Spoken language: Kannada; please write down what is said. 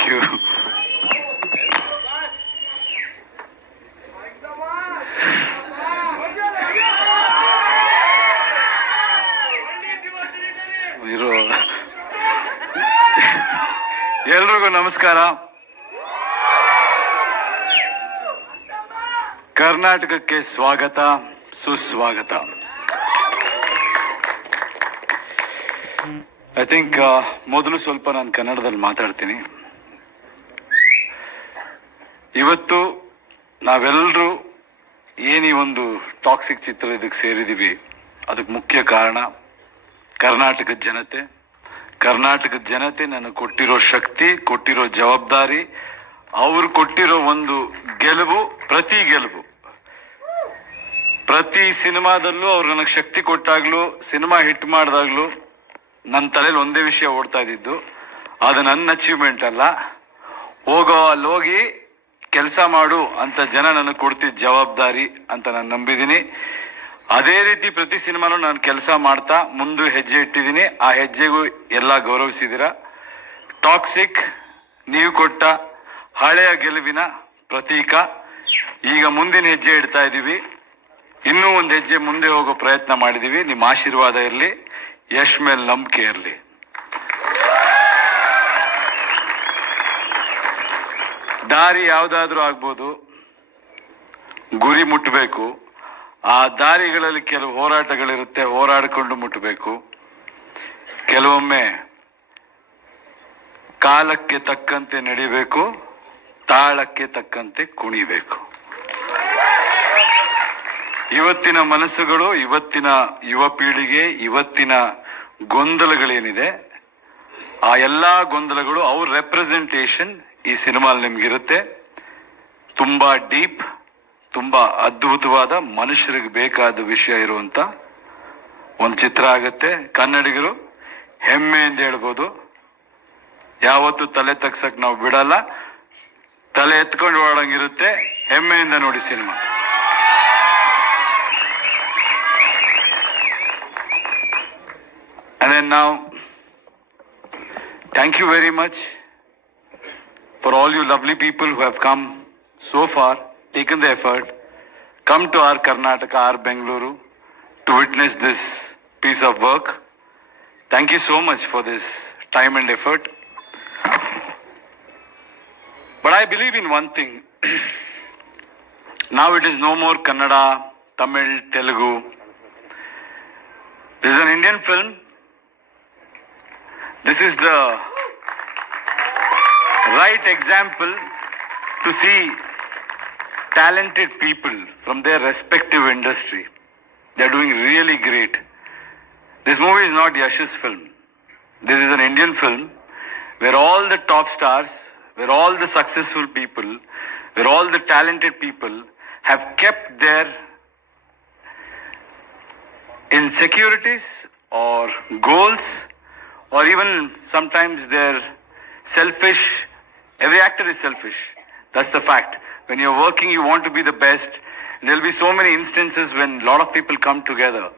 Thank you. ಎಲ್ರಿಗೂ ನಮಸ್ಕಾರ. ಕರ್ನಾಟಕಕ್ಕೆ ಸ್ವಾಗತ, ಸುಸ್ವಾಗತ. ಐ ಥಿಂಕ್ ಮೊದಲು ಸ್ವಲ್ಪ ನಾನು ಕನ್ನಡದಲ್ಲಿ ಮಾತಾಡ್ತೀನಿ. ಇವತ್ತು ನಾವೆಲ್ಲರೂ ಈ ಒಂದು ಟಾಕ್ಸಿಕ್ ಚಿತ್ರ ಇದಕ್ಕೆ ಸೇರಿದ್ದೀವಿ, ಅದಕ್ಕೆ ಮುಖ್ಯ ಕಾರಣ ಕರ್ನಾಟಕದ ಜನತೆ. ಕರ್ನಾಟಕದ ಜನತೆ ನನಗೆ ಕೊಟ್ಟಿರೋ ಶಕ್ತಿ, ಕೊಟ್ಟಿರೋ ಜವಾಬ್ದಾರಿ, ಅವರು ಕೊಟ್ಟಿರೋ ಒಂದು ಗೆಲುವು, ಪ್ರತಿ ಸಿನಿಮಾದಲ್ಲೂ ಅವ್ರು ನನಗೆ ಶಕ್ತಿ ಕೊಟ್ಟಾಗ್ಲೂ, ಸಿನಿಮಾ ಹಿಟ್ ಮಾಡಿದಾಗ್ಲೂ ನನ್ನ ತಲೆಯಲ್ಲಿ ಒಂದೇ ವಿಷಯ ಓಡ್ತಾ ಇದ್ದಿದ್ದು, ಅದು ನನ್ನ ಅಚೀವ್ಮೆಂಟ್ ಅಲ್ಲ, ಅಲ್ಲೋಗಿ ಕೆಲಸ ಮಾಡು ಅಂತ ಜನ ನನಗೆ ಕೊಡ್ತಿದ್ದ ಜವಾಬ್ದಾರಿ ಅಂತ ನಾನು ನಂಬಿದ್ದೀನಿ. ಅದೇ ರೀತಿ ಪ್ರತಿ ಸಿನಿಮಾನು ನಾನು ಕೆಲಸ ಮಾಡ್ತಾ ಮುಂದೆ ಹೆಜ್ಜೆ ಇಟ್ಟಿದ್ದೀನಿ. ಆ ಹೆಜ್ಜೆಗೂ ಎಲ್ಲ ಗೌರವಿಸಿದ್ದೀರಾ. ಟಾಕ್ಸಿಕ್ ನೀವು ಕೊಟ್ಟ ಹಳೆಯ ಗೆಲುವಿನ ಪ್ರತೀಕ. ಈಗ ಮುಂದಿನ ಹೆಜ್ಜೆ ಇಡ್ತಾ ಇದ್ದೀವಿ, ಇನ್ನೂ ಒಂದು ಹೆಜ್ಜೆ ಮುಂದೆ ಹೋಗೋ ಪ್ರಯತ್ನ ಮಾಡಿದ್ದೀವಿ. ನಿಮ್ಮ ಆಶೀರ್ವಾದ ಇರಲಿ, ಯಶ್ ಮೇಲೆ ನಂಬಿಕೆ ಇರಲಿ. ದಾರಿ ಯಾವುದಾದ್ರೂ ಆಗ್ಬೋದು, ಗುರಿ ಮುಟ್ಟಬೇಕು. ಆ ದಾರಿಗಳಲ್ಲಿ ಕೆಲವು ಹೋರಾಟಗಳಿರುತ್ತೆ, ಹೋರಾಡಿಕೊಂಡು ಮುಟ್ಟಬೇಕು. ಕೆಲವೊಮ್ಮೆ ಕಾಲಕ್ಕೆ ತಕ್ಕಂತೆ ನಡಿಬೇಕು, ತಾಳಕ್ಕೆ ತಕ್ಕಂತೆ ಕುಣಿಬೇಕು. ಇವತ್ತಿನ ಮನಸ್ಸುಗಳು, ಇವತ್ತಿನ ಯುವ ಪೀಳಿಗೆ, ಇವತ್ತಿನ ಗೊಂದಲಗಳೇನಿದೆ, ಆ ಎಲ್ಲಾ ಗೊಂದಲಗಳು ಅವ್ರ ರೆಪ್ರೆಸೆಂಟೇಷನ್ ಈ ಸಿನಿಮಾಲ್ ನಿಮ್ಗಿರುತ್ತೆ. ತುಂಬಾ ಡೀಪ್, ತುಂಬಾ ಅದ್ಭುತವಾದ, ಮನುಷ್ಯರಿಗೆ ಬೇಕಾದ ವಿಷಯ ಇರುವಂತ ಒಂದು ಚಿತ್ರ ಆಗತ್ತೆ. ಕನ್ನಡಿಗರು ಹೆಮ್ಮೆಯಿಂದ ಹೇಳ್ಬೋದು, ಯಾವತ್ತು ತಲೆ ತಗ್ಸಕ್ ನಾವು ಬಿಡಲ್ಲ, ತಲೆ ಎತ್ಕೊಂಡು ಓಡಂಗಿರುತ್ತೆ. ಹೆಮ್ಮೆಯಿಂದ ನೋಡಿ cinema. And then now, thank you very much for all you lovely people who have come so far, taken the effort, come to our Karnataka, our Bengaluru, to witness this piece of work. Thank you so much for this time and effort. But I believe in one thing. Now it is no more Kannada, Tamil, Telugu. This is an Indian film. This is the right example to see talented people from their respective industry. They are doing really great. This movie is not Yash's film. This is an Indian film where all the top stars, where all the successful people, where all the talented people have kept their insecurities or goals, or even sometimes their selfish. Every actor is selfish. That's the fact. When you're working, you want to be the best. There'll be so many instances when a lot of people come together.